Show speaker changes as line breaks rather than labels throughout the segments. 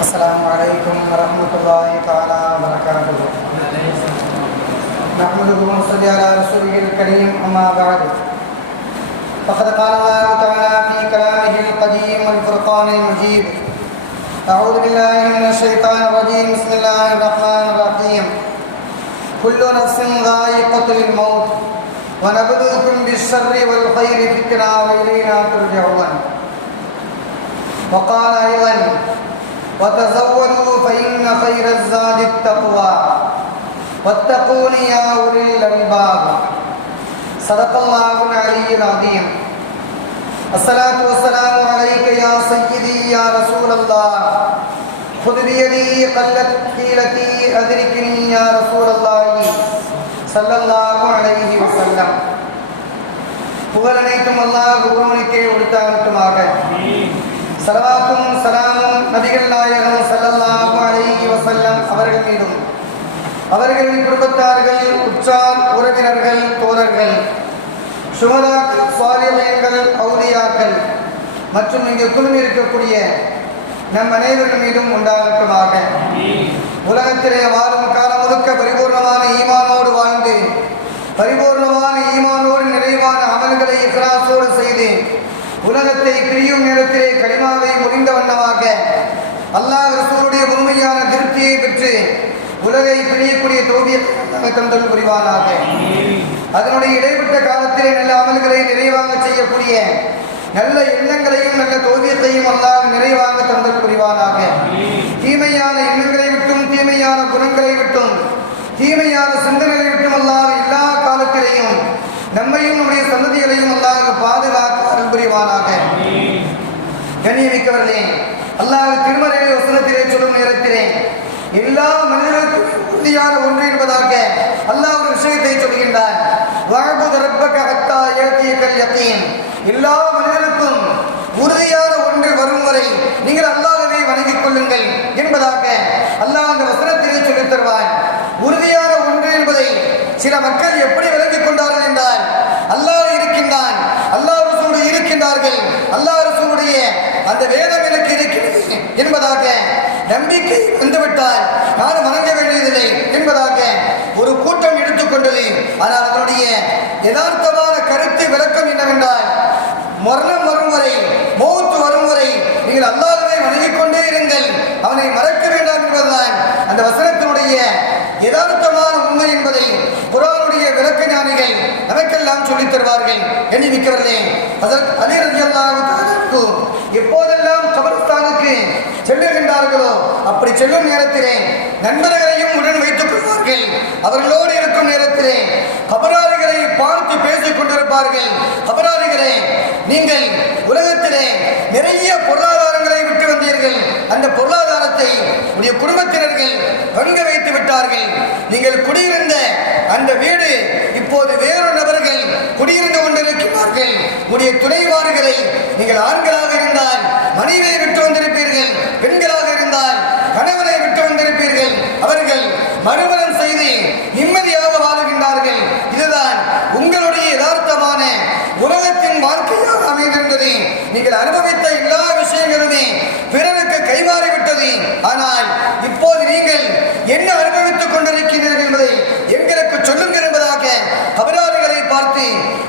السلام عليكم ورحمة الله تعالى وبركاته نحمده ونصلي على رسوله الكريم أما بعد فقد قال الله تعالى في كلامه القديم والفرقان المجيد أعوذ بالله من الشيطان الرجيم بسم الله الرحمن الرحيم كل نفس ذائقة الموت ونبلوكم بالشر والخير فتنة وإلينا ترجعون وقال أيضا وتزودوا فإن خير الزاد التقوى واتقون يا أولي الألباب صدق الله العلي العظيم الصلاة والسلام عليك يا سيدي يا رسول الله خذ بيدي قلت حيلتي أدركني يا رسول الله صلى الله عليه وسلم புகழ் அனைத்தும் அல்லாஹ் ஒருவனுக்கே உரித்தாகட்டுமாக சலவாத்தும் சலாமும் நபிகள் நாயகம் ஸல்லல்லாஹு அலைஹி வசல்லம் அவர்கள் மீதும். அவர்களின் குடும்பத்தார்கள் உற்றார் உறவினர்கள் தோழர்கள் சுமதாக்கள் சுவாரியமயங்கள் அவுதியாக்கள் மற்றும் இங்கு குழுமி இருக்கக்கூடிய நம் அனைவர்கள் மீதும் உண்டாகட்டுமாக. உலகத்திலே வாழும் காலம் முழுக்க பரிபூர்ணமான ஈமானோடு வாழ்ந்து பரிபூர்ணமான ஈமானோடு நிறைவான அமல்களை இக்ராசோடு செய்து உலகத்தை பிரியும் நேரத்திலே கலிமாவை முடிந்த வண்ணமாக அல்லாஹ் ரசூலுடைய உண்மையான திருப்தியை பெற்று உலகை பிரியக்கூடிய தோவியத்தை தந்தல் புரிவானாக. அதனுடைய இடைப்பட்ட காலத்திலே நல்ல அமல்களை நிறைவாக செய்யக்கூடிய நல்ல எண்ணங்களையும் நல்ல தோவியத்தையும் அல்லாஹ் நிறைவாக தந்தல் புரிவானாக. தீமையான எண்ணங்களை விட்டும் தீமையான குணங்களை விட்டும் தீமையான சிந்தனைகளை விட்டும் அல்லாஹ் எல்லா காலத்திலேயும் நம்மையும் நம்முடைய சந்ததிகளையும் அல்லாஹ் பாதுகாத்து அருள் புரிவானாக கண்ணியமிக்கவர்களே அல்லாஹ் திருமறையை வசனத்திலே சொல்லும் நேரத்திலே எல்லா மனிதர்களுக்கும் உறுதியான ஒன்று என்பதாக அல்லாஹ் ஒரு விஷயத்தை சொல்கின்றார் வாழ்புத ரப்பக ஹத்தா ஏத்தியக்கல் கல்யத்தையும் எல்லா மனிதருக்கும் உறுதியான ஒன்று வரும் வரை நீங்கள் அல்லாஹவே வணங்கிக் கொள்ளுங்கள் என்பதாக அல்லாஹ் அந்த வசனத்திலே சொல்லித் தருவார் உறுதியான ஒன்று என்பதை சில மக்கள் எப்படி விளங்கிக் கொண்டார்கள் என்றால் அல்லாஹ் இருக்கின்றான். அல்லாஹ் இருக்கின்றார்கள். அல்லாஹ் ரசூலுடைய அந்த வேதம் எனக்கு இருக்கிறது என்பதாக நம்பிக்கை வந்துவிட்டால் நான் வணங்க வேண்டியதில்லை என்பதாக ஒரு கூட்டம் எடுத்துக்கொண்டது ஆனால் அதனுடைய யதார்த்தமான கருத்து விளக்கம் என்னவென்றால் மரணம் வரும் வரை மௌத்து வரும் வரை நீங்கள் அல்லாதவை வணங்கிக் கொண்டே இருங்கள். அவனை மறக்க வேண்டாம் என்பதுதான் அந்த வசனம் யதார்த்தமான உண்மை என்பதை குரானுடைய விளக்க ஞானிகள் நமக்கெல்லாம் சொல்லித் தருவார்கள் எண்ணி மிக்கவர்களே அதற்கு அலி ரலியல்லாஹு எப்போதெல்லாம் கபரஸ்தானுக்கு செல்லுகின்றார்களோ அப்படி செல்லும் நேரத்திலே நண்பர்களையும் உடன் வைத்துக் கொள்வார்கள். அவர்களோடு இருக்கும் நேரத்திலே கபராளிகளை பார்த்து பேசிக் கொண்டிருப்பார்கள். கபராளிகளே நீங்கள் உலகத்திலே நிறைய பொருளாதாரங்களை விட்டு வந்தீர்கள். அந்த பொருளாதாரத்தை உடைய குடும்பத்தினர்கள் பங்க வைத்து விட்டார்கள். நீங்கள் குடியிருந்த அந்த வீடு இப்போது வேறு நபர்கள் குடியிருந்து கொண்டிருக்கிறார்கள் உடைய துணைவார்களை நீங்கள் ஆண்களாக இருந்தால் மனைவியை விட்டு வந்திருப்பீர்கள் பெண்களாக இருந்தால் கணவனை விட்டு வந்திருப்பீர்கள். அவர்கள் மறுமணம் செய்து நிம்மதியாக வாழுகின்றார்கள். இதுதான் உங்களுடைய யதார்த்தமான உலகத்தின் வாழ்க்கையாக அமைந்திருந்ததை. நீங்கள் அனுபவித்த எல்லா விஷயங்களுமே பிறருக்கு கைமாறிவிட்டது ஆனால் இப்போது நீங்கள் என்ன அனுபவித்துக் கொண்டிருக்கிறீர்கள் என்பதை எங்களுக்கு சொல்லுங்கள் என்பதாக கபராளிகளை பார்த்து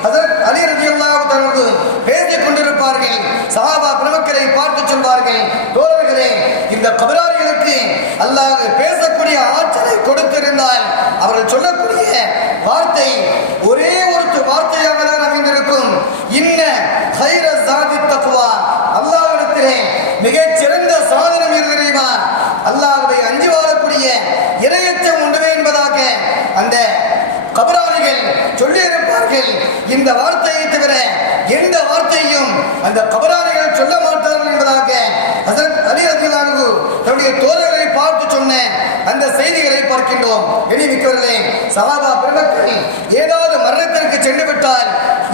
அதற்கு அலி ரலியல்லாஹு தனது பேசிக் கொண்டிருப்பார்கள் சஹாபா பிரமுக்களை பார்த்து சொல்வார்கள் தோழர்களே இந்த கபராளிகளுக்கு அல்லாஹ் பேசக்கூடிய ஆற்றலை கொடுத்திருந்தால் அவர்கள் சொல்லக்கூடிய வார்த்தை ஒரே ஒரு வார்த்தையாக தான் அமைந்திருக்கும் இன்ன ஹைர சாதி தக்குவா அல்லாஹ்விடத்திலே மிகச் சிறந்த சாதனம் எது தெரியுமா அல்லாஹ்வை அஞ்சி வாழக்கூடிய இரையச்சம் உண்டுவே என்பதாக அந்த கபராளிகள் சொல்லியிருப்பார்கள் இந்த வார்த்தையை தவிர எந்த வார்த்தையும் அந்த கபராளிகள் சொல்ல மாட்டார்கள் என்பதாக அலி ரதியல்லாஹு தன்னுடைய தோழர்களை பார்த்து சொன்ன அந்த செய்திகளை பார்க்கின்றோம். எண்ணி மிக்கவர்களே சகாபா பெருமக்கள் ஏதாவது மரணத்திற்கு சென்று விட்டால்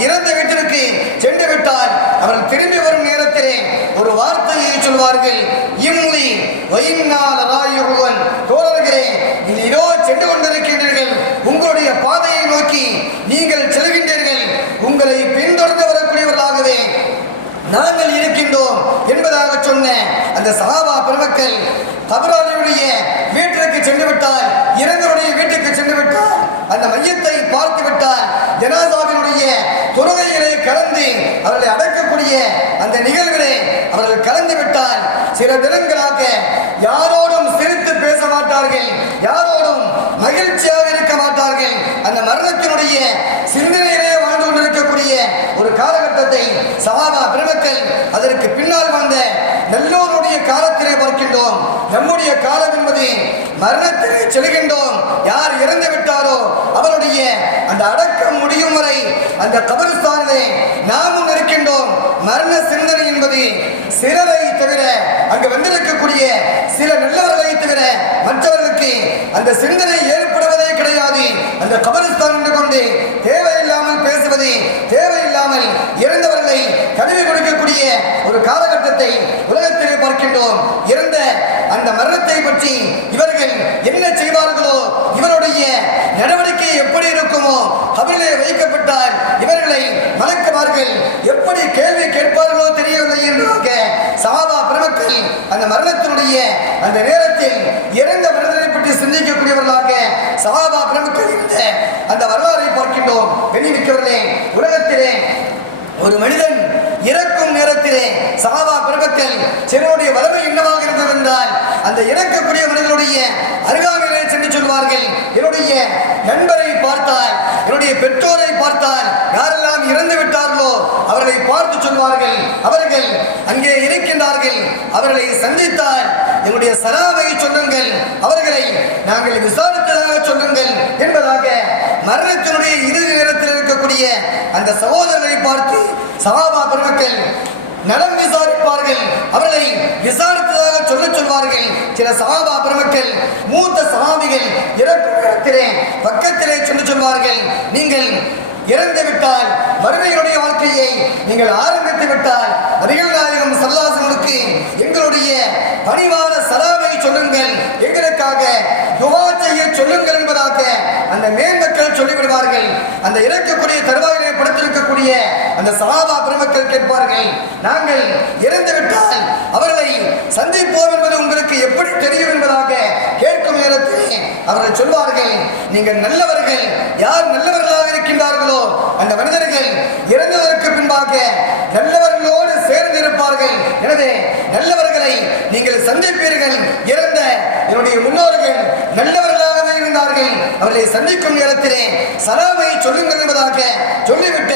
இறந்த வீட்டிற்கு சென்று விட்டால் அவர்கள் திரும்பி வரும் நேரத்திலே ஒரு வார்த்தையை சொல்வார்கள். இம்மொழி வைநாள் அராயுகன் தோழர்களே நீங்கள் இதோ சென்று கொண்டிருக்கின்றீர்கள் உங்களுடைய பாதையை நோக்கி நீங்கள் செல்கின்றீர்கள் உங்களை பின்தொடர்ந்து வரக்கூடியவர்களாகவே நாங்கள் இருக்கின்றோம் என்பதாக சொன்ன அந்த சகாபா பெருமக்கள் கபராளியுடைய வீட்டிற்கு சென்று விட்டால் இறந்தவருடைய வீட்டுக்கு சென்று விட்டால் அந்த மையத்தை பார்த்து விட்டால் ஜனாதாவினுடைய தொழுகையிலே கலந்து அவர்களை அடக்கக்கூடிய அந்த நிகழ்வுகளை அவர்கள் கலந்து விட்டால் சில தினங்களாக யாரோடும் சிறு பேச மாட்டார்கள் யாரோடும் மகிழ்ச்சியாக இருக்க மாட்டார்கள். அந்த மரணத்தினுடைய சிந்தனையிலே வாழ்ந்து கொண்டிருக்கக்கூடிய ஒரு காலகட்டத்தை சஹாபா பெருமக்கள் அதற்கு பின்னால் வந்த எல்லோருடைய காலத்திலே பார்க்கின்றோம். நம்முடைய காலம் என்பது மரணத்திற்கு செல்கின்றோம். யார் இறந்து விட்டாரோ அவருடைய அந்த அடக்கம் முடியும் வரை அந்த கபரிஸ்தானிலே நாமும் மரண சிந்தனை என்பது சிலரை தவிர அங்கு வந்திருக்கக்கூடிய சில நல்லவர்களை தவிர மற்றவர்களுக்கு அந்த சிந்தனை ஏற்படுவதே கிடையாது. அந்த கபரிஸ்தான் என்று கொண்டு தேவையில்லாமல் பேசுவது தேவையில்லாமல் இறந்தவர்களை கழுவி கொடுக்கக்கூடிய ஒரு காலகட்டத்தை உலகத்திலே பார்க்கின்றோம். இறந்த அந்த மரணத்தை பற்றி இவர்கள் என்ன செய்வார்களோ இவருடைய நடவடிக்கை எப்படி இருக்குமோ கபிலே வைக்கப்பட்டால் இவர்களை மலக்குமார்கள் எப்படி கேள்வி கேட்பார்களோ தெரியவில்லை என்றாக சாவா பிரமக்கள் அந்த மரணத்தினுடைய அந்த நேரத்தில் இறந்த மனிதனை பற்றி சிந்திக்கக்கூடியவர்களாக சாவா பிரமக்கள் இருந்த அந்த வரலாறை பார்க்கின்றோம். வெளிமிக்கவர்களே உலகத்திலே ஒரு மனிதன் இறக்கும் நேரத்திலே சஹாபா பிரபத்தில் சிலருடைய வளமை என்னவாக இருந்தது என்றால் அந்த இறக்கக்கூடிய மனிதனுடைய அருகாமையிலே சென்று சொல்வார்கள் என்னுடைய நண்பரை பார்த்தால் என்னுடைய பெற்றோரை பார்த்தால் யாரெல்லாம் இறந்து விட்டார்களோ அவர்களை பார்த்து சொல்வார்கள். அவர்கள் அங்கே இருக்கின்றார்கள். அவர்களை சந்தித்தால் என்னுடைய சலாவை சொல்லுங்கள். அவர்களை நாங்கள் விசாரித்ததாக சொல்லுங்கள். என்பதாக மரணத்தினுடைய இறுதி நேரத்தில் இருக்கக்கூடிய அந்த சகோதரரை பார்த்து சகாபா பெருமக்கள் நலம் விசாரிப்பார்கள். அவர்களை விசாரித்ததாக சொல்ல சொல்வார்கள். சில சகாபா பெருமக்கள் மூத்த சகாபிகள் இறக்கும் இடத்திலே பக்கத்திலே சொல்ல சொல்வார்கள். நீங்கள் இறந்து விட்டால் மறுமையினுடைய வாழ்க்கையை நீங்கள் ஆரம்பித்து விட்டால் நபிகள் நாயகம் சல்லாசனுக்கு எங்களுடைய பணிவான சலாமை சொல்லுங்கள். எங்களுக்காக துவா செய்ய சொல்லுங்கள் மேன்மக்கள் சொல்லிவிடுவார்கள். அந்த இறக்கக்கூடிய தருவாயிலே படுத்திருக்கக்கூடிய அந்த சலாபா பெருமக்கள் கேட்பார்கள் நாங்கள் இறந்து விட்டால் அவர்களை சந்திப்போம் என்பது உங்களுக்கு எப்படி தெரியும் என்பதாக கேட்கும் நேரத்தில் அவர்கள் சொல்வார்கள் நீங்கள் நல்லவர்கள் யார் நல்லவர்களாக இருக்கின்றார்களோ அந்த மனிதர்கள் இறந்ததற்கு பின்பாக நல்லவர்களோடு சேர்ந்து இருப்பார்கள் எனவே நல்லவர்களை நீங்கள் சந்திப்பீர்கள் இறந்த என்னுடைய முன்னோர்கள் நல்லவர்களாகவே இருந்தார்கள் அவர்களை சந்திக்கும் நேரத்திலே சலாமை சொல்லுங்கள் என்பதாக சொல்லிவிட்ட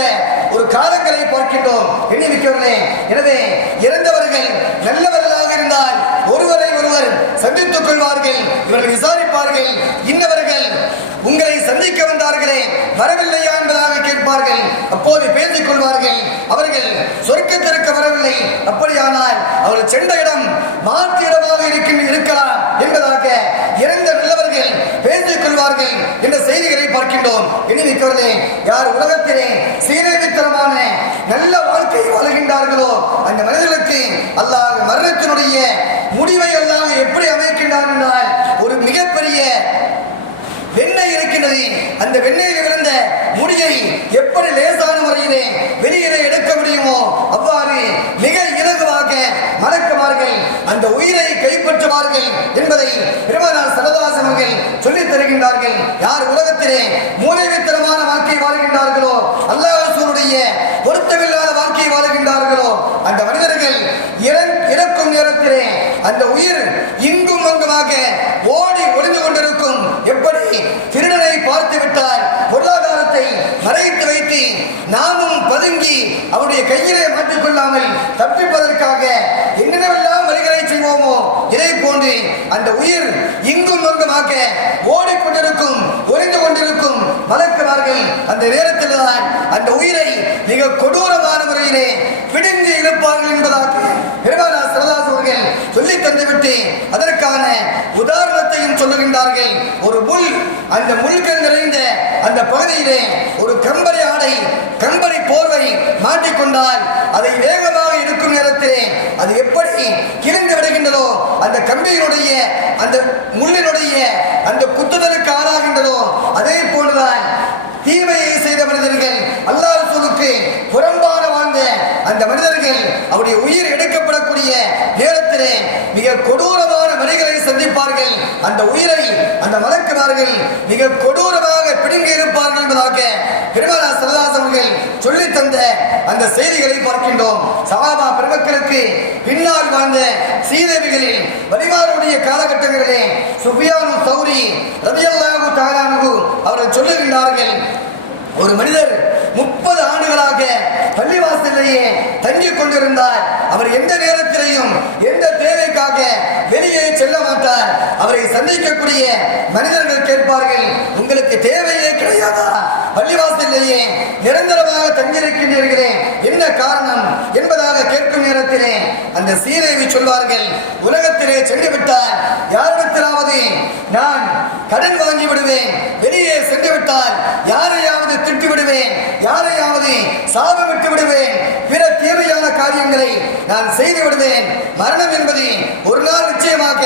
ஒரு காலங்களை பார்க்கின்றோம். எண்ணிவிக்கவர்களே எனவே இறந்தவர்கள் நல்லவர்களாக இருந்தால் ஒருவரை ஒருவர் சந்தித்துக் கொள்வார்கள் இவர்கள் விசாரிப்பார்கள் இன்னவர்கள் உங்களை சந்திக்க வந்தார்களே வரவில்லையா என்பதாக கேட்பார்கள் அப்போது பேசிக் கொள்வார்கள் அவர்கள் சொர்க்கத்திற்கு வரவில்லை அப்படியானால் அவர்கள் சென்ற இடம் மாற்று இடமாக இருக்கின்ற இருக்கலாம் என்பதாக இறந்த நல்லவர்கள் பேசிக் என்ற செய்திகளை பார்க்கின்றோம். இனிமிக்கவர்களே யார் உலகத்திலே சீரழித்தனமான நல்ல வாழ்க்கை வாழ்கின்றார்களோ அந்த மனிதர்களுக்கு அல்லாஹ் மரணத்தினுடைய முடிவை எல்லாம் எப்படி அமைக்கின்றார் என்றால் ஒரு மிகப்பெரிய வெண்ணெய் இருக்கின்றது. அந்த வெண்ணெயில் விழுந்த முடியை எப்படி லேசான முறையிலே வெளியிலே எடுக்க முடியுமோ அவ்வாறு மிக இலகுவாக மறக்குமார்கள். அந்த உயிரை கைப்பற்றுவார்கள் என்பதை பெருமானார் சரதாசன் அவர்கள் சொல்லித் தருகின்றார்கள். யார் உலகத்திலே மூலைவித்தனமான வாழ்க்கை வாழ்கின்றார்களோ அல்லாஹூருடைய பொருத்தமில்லாத வாழ்க்கை வாழ்கின்றார்களோ அந்த மனிதர்கள் இறக்கும் நேரத்திலே அந்த உயிர் இங்கும் அங்குமாக ஓடி ஒளிந்து கொண்டிருக்கும். எப்படி? திருடனை பார்த்து விட்டால் பொருளாதாரத்தை மறைத்து வைத்து நாமும் பதுங்கி அவருடைய கையிலே மாற்றிக்கொள்ளாமல் தப்பிப்பதற்காக கொண்டு அந்த உயிர் இங்கும் அங்குமாக ஓடிக்கொண்டிருக்கும் ஒளிந்து கொண்டிருக்கும் மலக்குவார்கள் அந்த நேரத்தில் தான் அந்த உயிரை மிக கொடூரமான முறையிலே பிடுங்கி இழுப்பார்கள் என்பதாக பெருமானா சரதாஸ் அவர்கள் சொல்லி தந்துவிட்டு அதற்கான உதாரணத்தையும் சொல்லுகின்றார்கள். ஒரு முள் அந்த முள்கள் நிறைந்த அந்த பகுதியிலே ஒரு கம்பரி ஆடை கம்பரி போர்வை மாட்டிக்கொண்டால் அதை வேகமாக இருக்கும் நேரத்திலே அது எப்படி கிழிந்து அந்த கம்பியினுடைய அந்த முள்ளினுடைய அந்த குத்துதலுக்கு ஆளாகின்றதோ அதே போன்றுதான் தீமையை செய்த மனிதர்கள் அல்லாஹ் ரசூலுக்கு புறம்பான வாழ்ந்த அந்த மனிதர்கள் அவருடைய உயிர் எடுக்கப்படக்கூடிய நேரத்திலே மிக கொடூரமான வழிகளை சந்திப்பார்கள். அந்த உயிரை அந்த மலக்குமார்கள் மிக கொடூரமாக பிடுங்கி இருப்பார்கள் என்பதாக பெருமாள் சல்லாசம் சொல்லி தந்த அந்த செய்திகளை பார்க்கின்றோம். சவாபா பெருமக்களுக்கு பின்னால் வாழ்ந்த சீதேவிகளில் வலிமாருடைய காலகட்டங்களிலே சுஃபியானு சௌரி ரபியல்லாஹு தாரானு அவர்கள் சொல்லுகின்றார்கள் ஒரு மனிதர் பள்ளிவாசலிலேயே தங்கிக் கொண்டிருந்தார். அவர் எந்த நேரத்திலையும் எந்த தேவைக்காக வெளியே செல்ல மாட்டார். அவரை சந்திக்கக்கூடிய மனிதர்கள் கேட்பார்கள் உங்களுக்கு தேவையே கிடையாதா? பள்ளிவாசலிலேயே நிரந்தரமாக தங்கியிருக்கின்றீர்களே என்ன காரணம் என்பதாக கேட்கும் நேரத்திலே அந்த சீரேவி சொல்வார்கள் உலகத்திலே சென்று விட்டார் யாரிடத்திலாவது நான் கடன் வாங்கி விடுவேன் வெளியே சென்று விட்டால் யாரையாவது திட்டு விடுவேன் யாரையாவது சாபமிட்டு விடுவேன் விடுவேன் பிற தீமையான காரியங்களை நான் செய்து விடுவேன். மரணம் என்பது ஒரு நாள் நிச்சயமாக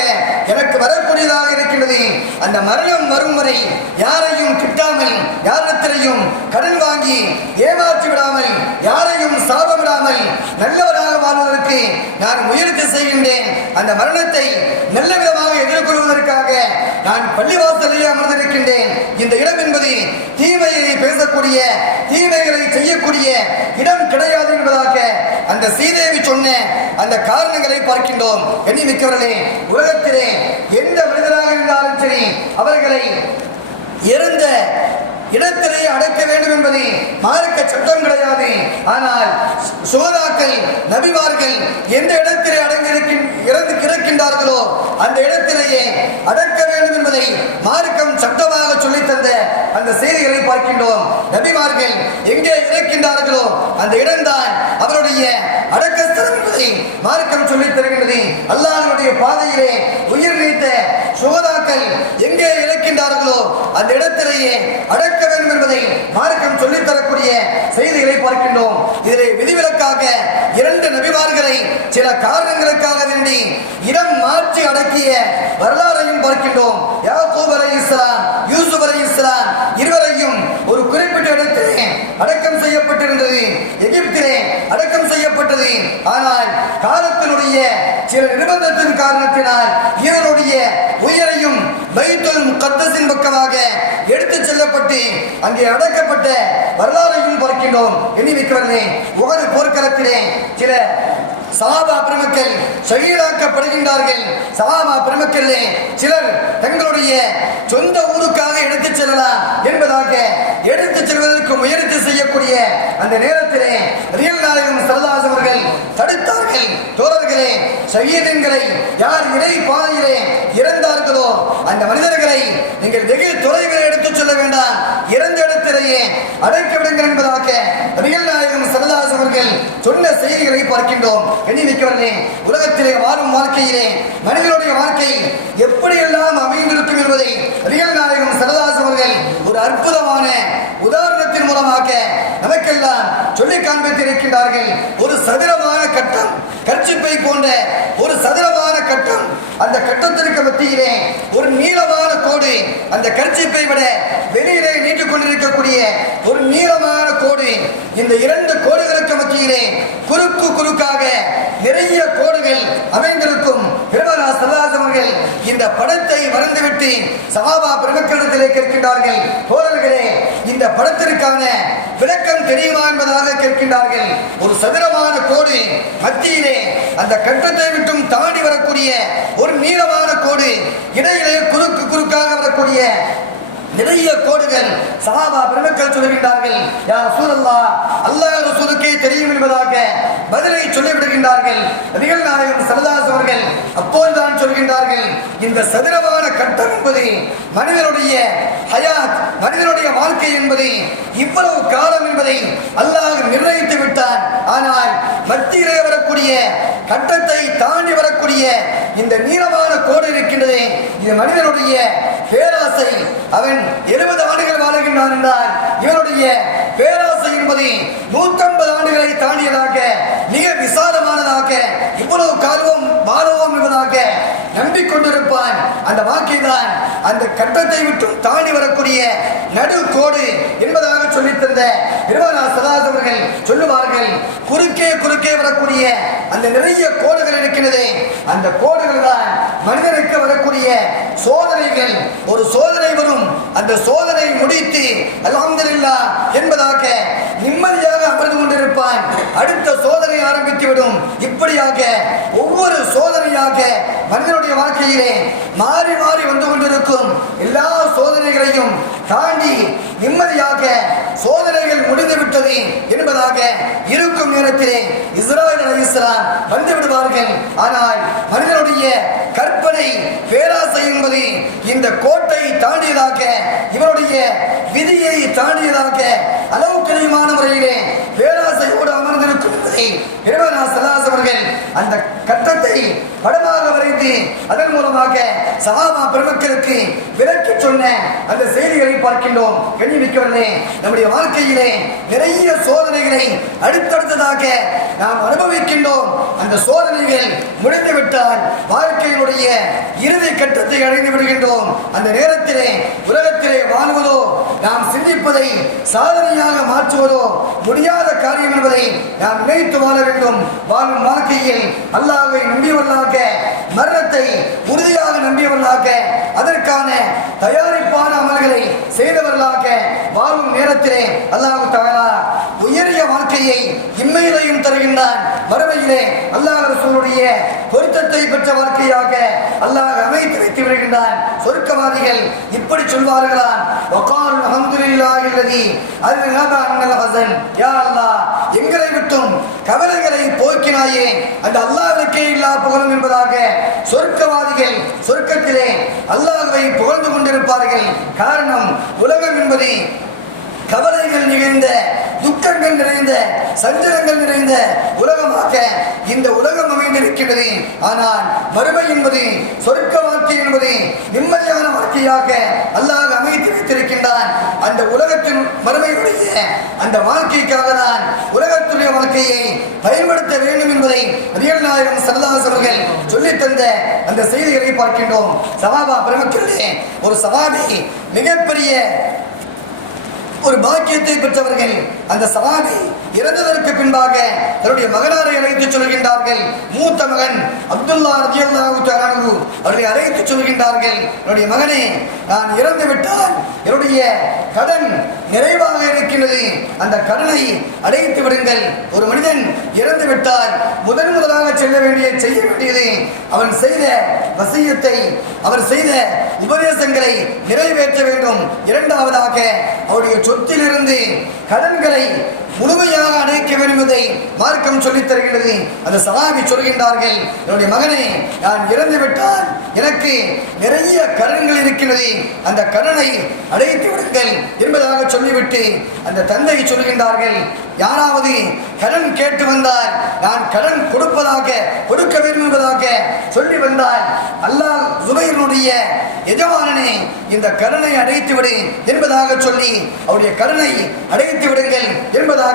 எனக்கு வரக்கூடியதாக இருக்கின்றது. அந்த மரணம் வரும் வரை யாரையும் கிட்டாமல் யாரிடத்திலையும் கடன் வாங்கி ஏமாற்றி விடாமல் யாரையும் சாபமிடாமல் நல்லவராக வாழ்வதற்கு நான் முயற்சி செய்கின்றேன். அந்த மரணத்தை நல்ல விதமாக எதிர்கொள்வதற்காக நான் பள்ளிவாசலில் அமர்ந்திருக்கின்றேன். இந்த இடம் என்பது தீ பேசக்கூடிய தீமைகளை செய்யக்கூடிய இடம் கிடையாது என்பதாக அந்த சீதேவி சொன்ன அந்த காரணங்களை பார்க்கின்றோம். எண்ணி மிக்கவர்களே உலகத்திலே எந்த மனிதராக இருந்தாலும் சரி அவர்களை இருந்த இடத்திலே அடைக்க வேண்டும் என்பது மார்க்க சட்டம் கிடையாது. ஆனால் சோதாக்கள் நபிமார்கள் எந்த இடத்திலே அடங்கி இறந்து கிடக்கின்றார்களோ அந்த இடத்திலேயே அடக்க வேண்டும் என்பதை மார்க்கம் சட்டமாக சொல்லித் தந்த அந்த செய்திகளை பார்க்கின்றோம். நபிமார்கள் எங்கே இறக்கின்றார்களோ அந்த இடம்தான் அவருடைய அடக்கஸ்தலம் என்பதை மார்க்கம் சொல்லித் தருகின்றது. அல்லாஹனுடைய பாதையிலே உயிர் நீத்த சுகதாக்கள் எங்கே இறக்கின்றார்களோ அந்த இடத்திலேயே அடக்க வேண்டும் என்பதை மார்க்கம் சொல்லித் தரக்கூடிய செய்திகளை பார்க்கின்றோம். இதிலே விதிவிலக்காக இரண்டு நபிமார்களை சில காரணங்களுக்காக வேண்டி இடம் மாற்றி அடக்கிய வரலாறையும் பார்க்கின்றோம் யாக்கூப் அலை இஸ்லாம் யூசுப் அலை இஸ்லாம் இருவரையும் ஒரு குறிப்பிட்ட இடத்திலே அடக்கம் செய்யப்பட்டிருந்தது எகிப்திலே அடக்கம் செய்யப்பட்டது ஆனால் காலத்தினுடைய சில நிர்பந்தத்தின் காரணத்தினால் இவருடைய உயிரையும் பைத்துல் முகத்தஸின் பக்கமாக எடுத்து செல்லப்பட்டு அங்கே அடக்கப்பட்ட வரலாறையும் பார்க்கின்றோம். எண்ணி வைக்கிறவர்களே உகது போர்க்களத்திலே சில சகாபா பெருமக்கள் ஷஹீதாக்கப்படுகின்றார்கள் சகாபா பெருமக்களிலே சிலர் தங்களுடைய சொந்த ஊருக்காக எடுத்துச் செல்லலாம் என்பதாக எடுத்துச் செல்வதற்கு முயற்சி செய்யக்கூடிய அந்த நேரத்திலே ரியல் நாயகம் சரதாஸ் அவர்கள் தடுத்தார்கள். தோழர்களே ஷஹீதங்களை யார் இடை பாதையிலே இறந்தார்களோ அந்த மனிதர்களை நீங்கள் வெகு தொலைவில் எடுத்துச் செல்ல வேண்டாம். இறந்த இடத்திலேயே அடைக்க விடுங்கள் என்பதாக ரியல் நாயகம் சரதாஸ் அவர்கள் சொன்ன செய்திகளை பார்க்கின்றோம். எண்ணி வைக்கவில்லை உலகத்திலே வாழும் வாழ்க்கையிலே மனிதனுடைய வாழ்க்கை எப்படியெல்லாம் அமைந்திருக்கும் என்பதை ரியல் நாயகம் சரதாஸ் அவர்கள் ஒரு அற்புதமான உதாரணத்தின் மூலமாக நமக்கெல்லாம் சொல்லி காண்பித்திருக்கின்றார்கள். ஒரு சதுரமான கட்டம் கர்ச்சிப்பை போன்ற ஒரு சதுரமான கட்டம். அந்த கட்டத்திற்கு மத்தியிலே ஒரு நீளமான கோடு அந்த கர்ச்சிப்பை விட வெளியிலே நீட்டிக் கொண்டிருக்கக்கூடிய ஒரு நீளமான கோடு. இந்த இரண்டு கோடுகளுக்கு மத்தியிலே குறுக்கு குறுக்காக நிறைய கோடுகள் அமைந்திருக்கும் பெருமனா சல்லாஸ் அவர்கள் இந்த படத்தை மறந்துவிட்டு சகாபா பெருமக்களிடத்திலே கேட்கின்றார்கள் தோழர்களே இந்த படத்திற்கான விளக்கம் தெரியுமா என்பதாக கேட்கின்றார்கள். ஒரு சதுரமான கோடு மத்தியிலே அந்த கட்டத்தை விட்டும் தாண்டி வரக்கூடிய ஒரு நீளமான கோடு இடையிலே குறுக்கு குறுக்காக வரக்கூடிய நிறைய கோடுகள் சஹாபா பெருமக்கள் சொல்லுகின்றார்கள் யா சூழல்லா அல்லாஹ் ரசூலுக்கே தெரியும் என்பதாக பதிலை சொல்லிவிடுகின்றார்கள். நிகழ் நாயகம் சரதாஸ் அவர்கள் அப்போதுதான் சொல்கின்றார்கள் இந்த சதுரமான கட்டம் என்பது மனிதனுடைய ஹயாத் மனிதனுடைய வாழ்க்கை என்பது இவ்வளவு காலம் என்பதை அல்லாஹ் நிர்ணயித்து விட்டான். ஆனால் மத்தியிலே வரக்கூடிய கட்டத்தை தாண்டி வரக்கூடிய இந்த நீளமான கோடு இருக்கின்றதே இது மனிதனுடைய பேராசை அவன் எழுபது ஆண்டுகள் வாழ்கின்றான் என்றால் இவனுடைய பேராசை என்பது நூற்றம்பது ஆண்டுகளை தாண்டியதாக மிக விசாலமானதாக இவ்வளவு காலம் வாழுவோம் என்பதாக நம்பி நம்பிக்கொண்டிருப்பான். அந்த வாக்கை தான் அந்த கட்டத்தை விட்டு தாண்டி வரக்கூடிய நடு கோடு என்பதாக சொல்லித் தந்த பெருமானா சொல்லுவார்கள் குறுக்கே குறுக்கே வரக்கூடிய நிறைய கோடுகள் இருக்கிறது. அந்த கோடுகள் தான் மனிதனுக்கு வரக்கூடிய சோதனைகள். ஒரு சோதனை வரும். அந்த சோதனை முடித்து அலமதுல்லா என்பதாக நிம்மதியாக அமர்ந்து கொண்டிருப்பான். அடுத்த சோதனை ஆரம்பித்துவிடும் இப்படியாக ஒவ்வொரு சோதனையாக மனிதனுடைய வாழ்க்கையிலே மாறி மாறி வந்து கொண்டிருக்கும் எல்லா சோதனைகளையும் தாண்டி நிம்மதியாக சோதனைகள் முடிந்துவிட்டது என்பதாக இருக்கும் நேரத்திலே இஸ்ராயல் இஸ்லாம் வந்து விடுவார்கள் ஆனால் மனிதனுடைய கற்பனை பேராசை என்பது இந்த கோட்டை தாண்டியதாக இவருடைய விதியை தாண்டியதாக அளவு முறையிலே பேராசையோடு அமர்ந்திருக்கும் என்பதை பெருமனா சதாஸ் அவர்கள் அந்த கட்டத்தை படமாக வரைந்து அதன் மூலமாக சகாமா பெருமக்களுக்கு விளக்கி சொன்ன அந்த செய்திகளை பார்க்கின்றோம். கண்ணிமிக்கவர்களே நம்முடைய வாழ்க்கையிலே நிறைய சோதனைகளை அடுத்தடுத்ததாக நாம் அனுபவிக்கின்றோம். அந்த சோதனைகள் முடிந்துவிட்டால் வாழ்க்கையினுடைய இறுதி கட்டத்தை அடைந்து விடுகின்றோம். அந்த நேரத்திலே உலகத்திலே வாழ்வதோ நாம் சிந்திப்பதை சாதனையாக மாற்றுவதோ முடியாத காரியம் என்பதை நாம் நினைத்து வாழ வேண்டும். வாழும் வாழ்க்கையில் அல்லாவை நம்பியவர்களாக மரணத்தை உறுதியாக நம்பியவர்களாக அதற்கான தயாரிப்பான அமல்களை செய்தவர்களாக வாழும் நேரத்திலே அல்லாஹ் தஆலா உயரிய வாழ்க்கையை இம்மையிலையும் தருகின்றான். மறுமையிலே அல்லாஹ் ரசூலுடைய பொருத்தத்தை பெற்ற வாழ்க்கையாக அல்லாஹ் அமைத்து வைத்து விடுகின்றான். சொர்க்கவாதிகள் இப்படி சொல்வார்களாம். வகால் அல்ஹம்துலில்லாஹி அல்லதி அல்ஹப அன்னல் ஹசன். யா அல்லாஹ் எங்களை விட்டும் கவலைகளை போக்கினாயே. அந்த அல்லாஹ்வுக்கே இல்லா புகழும் என்பதாக சொர்க்கவாதிகள் சொர்க்கத்திலே அல்லாஹ்வை புகழ்ந்து கொண்டிருப்பார்கள். காரணம் உலகம் என்பது கவலைகள் நிறைந்த துக்கங்கள் நிறைந்த சஞ்சலங்கள் நிறைந்த உலகம் இந்த உலகம் அமைந்திருக்கிறது ஆனால் மறுமை என்பது சொர்க்க வாழ்க்கை என்பது நிம்மதியான வாழ்க்கையாக அல்லாஹ் அமைத்து வைத்திருக்கின்றான். அந்த உலகத்தின் மறுமையுடைய அந்த வாழ்க்கைக்காக தான் உலகத்துடைய வாழ்க்கையை பயன்படுத்த வேண்டும் என்பதை ரியல் நாயகம் சரதாஸ் அவர்கள் சொல்லித் தந்த அந்த செய்திகளை பார்க்கின்றோம். சபாபா பிரமுகர்களே ஒரு சவாபி மிகப்பெரிய ஒரு பாக்கியத்தை பெற்றவர்கள் அந்த சவாபி இறந்ததற்கு பின்பாக தன்னுடைய மகனாரை அழைத்து சொல்கின்றார்கள். மூத்த மகன் அப்துல்லா ரதியல்லாஹு அவர்களை அழைத்து சொல்கின்றார்கள். என்னுடைய மகனே நான் இறந்து விட்டால் என்னுடைய கடன் நிறைவாக இருக்கின்றது. அந்த கடனை அடைத்து விடுங்கள். ஒரு மனிதன் இறந்து விட்டால் முதன் முதலாக செல்ல வேண்டிய செய்ய வேண்டியது அவன் செய்த வசியத்தை அவர் செய்த உபதேசங்களை நிறைவேற்ற வேண்டும். இரண்டாவதாக அவருடைய சொத்திலிருந்து கடன்களை முழுமையாக அடைக்க வேண்டும் என்பதை மார்க்கம் சொல்லித் தருகிறது. அந்த சலாமி சொல்கின்றார்கள் என்னுடைய மகனை நான் இறந்து விட்டால் எனக்கு நிறைய கடன்கள் இருக்கிறது அந்த கடனை அடைத்து விடுங்கள் என்பதாக சொல்லிவிட்டு அந்த தந்தை சொல்கின்றார்கள் யாராவது கடன் கேட்டு வந்தால் நான் கடன் கொடுப்பதாக கொடுக்க வேண்டும் என்பதாக சொல்லி வந்தால் அல்லாஹ் ஜுபைருடைய எஜமானனை இந்த கடனை அடைத்து விடு என்பதாக சொல்லி அவருடைய கடனை அடைத்து விடுங்கள் என்பதாக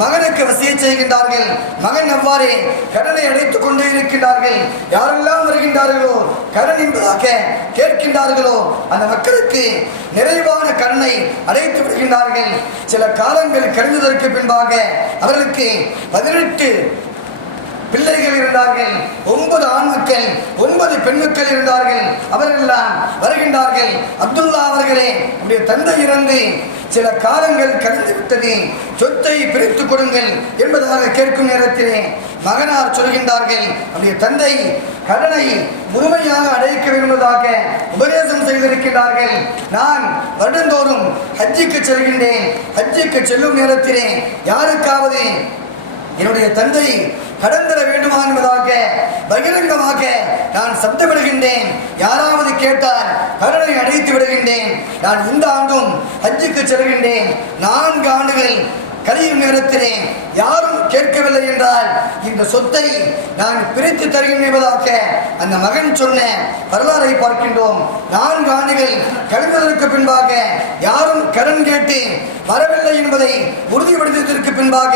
மகனுக்கு வசிய செய்கின்றார்கள். மகன் அவ்வாறே கடனை அடைத்துக் கொண்டே இருக்கின்றார்கள். யாரெல்லாம் வருகின்றார்களோ கடன் என்பதாக கேட்கின்றார்களோ அந்த மக்களுக்கு நிறைவான கடனை அடைத்து விடுகின்றார்கள். சில காலங்கள் கழிந்ததற்கு பின்பாக அவர்களுக்கு பதினெட்டு பிள்ளைகள் இருந்தார்கள் ஒன்பது ஆண் மக்கள் ஒன்பது பெண் மக்கள் இருந்தார்கள் அவர்களெல்லாம் வருகின்றார்கள். அப்துல்லா அவர்களே உடைய தந்தை இறந்து சில காலங்கள் கழிந்து விட்டது. சொத்தை பிரித்து கொடுங்கள் என்பதாக கேட்கும் நேரத்திலே மகனார் சொல்கின்றார்கள். அவருடைய தந்தை கடனை முழுமையாக அடைக்க விரும்புவதாக உபதேசம் செய்திருக்கிறார்கள் நான் வருடந்தோறும் ஹஜ்ஜிக்கு செல்கின்றேன். ஹஜ்ஜிக்கு செல்லும் நேரத்திலே யாருக்காவது என்னுடைய தந்தை கடன் தர வேண்டுமா என்பதாக பகிரங்கமாக நான் சப்தமிடுகின்றேன் யாராவது கேட்டால் கடனை அடைத்து விடுகின்றேன். நான் இந்த ஆண்டும் ஹஜ்ஜுக்கு செல்கின்றேன். நான்கு ஆண்டுகள் கழியும் நேரத்திலே யாரும் கேட்கவில்லை என்றால் இந்த சொத்தை நான் பிரித்து தருகிறேன் என்பதாக அந்த மகன் சொன்ன வரலாறை பார்க்கின்றோம். நான்கு ஆண்டுகள் கழிந்ததற்கு பின்பாக யாரும் கடன் கேட்டு வரவில்லை என்பதை உறுதிப்படுத்தியதற்கு பின்பாக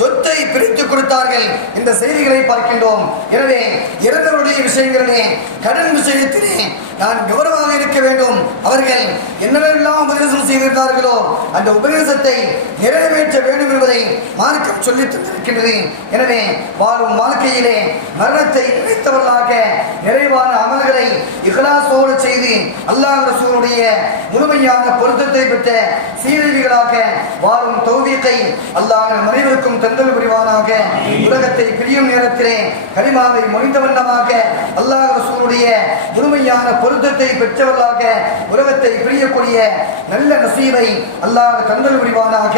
சொத்தை பிரித்து கொடுத்தார்கள் இந்த செய்திகளை பார்க்கின்றோம். எனவே இறந்தவருடைய விஷயங்களிலே கடன் விஷயத்திலே நான் கௌரவமாக இருக்க வேண்டும். அவர்கள் என்னவெல்லாம் உபதேசம் செய்திருந்தார்களோ அந்த உபதேசத்தை நிறைவேற்ற வேண்டும் என்பதை மார்க்கம் சொல்லி தந்திருக்கின்றது. எனவே வாழும் வாழ்க்கையிலே மரணத்தை நினைத்தவர்களாக நிறைவான அமல்களை இகலாசோடு செய்து அல்லாஹ் ரசூருடைய முழுமையான பொருத்தத்தை பெற்ற சீரழிகளாக வாழும் தௌவியத்தை அல்லாஹ் நம் அனைவருக்கும் தந்தல் புரிவானாக. உலகத்தை பிரியும் நேரத்திலே கரிமாவை மொழிந்த வண்ணமாக அல்லாஹ் முழுமையான பொருத்தத்தை பெற்றவர்களாக உலகத்தை பிரியக்கூடிய நல்ல நசீவை அல்லாஹ் தந்தல் முடிவானாக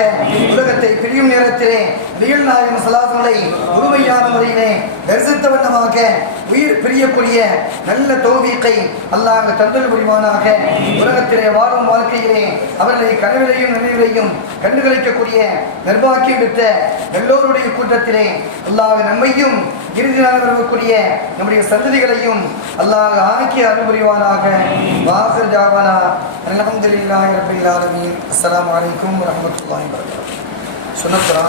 உலகத்தை பிரியும் நேரத்திலே ரியல் நாயகம் சலாசங்களை முழுமையான முறையிலே தரிசித்த வண்ணமாக உயிர் பிரியக்கூடிய நல்ல தோவியத்தை அல்லாஹ் தந்தல் முடிவானாக உலகத்திலே வாழும் வாழ்க்கையிலே அவர்களை கனவிலையும் நினைவிலையும் கண்டுகளிக்கக்கூடிய நிர்வாகியம் பெற்ற எல்லோருடைய கூட்டத்திலே அல்லாஹ் நம்மையும் இறுதி நாள் வரக்கூடிய நம்முடைய சந்ததிகளையும் அல்லாஹ் ஆக்கிய அனுபுரிவானாக வாசல் ஜாவானா அல்ஹம்துலில்லாஹி ரப்பில் ஆலமீன். அஸ்ஸலாமு அலைக்கும் வரஹ்மத்துல்லாஹி வபரகாத்துஹு. சுனத்ரா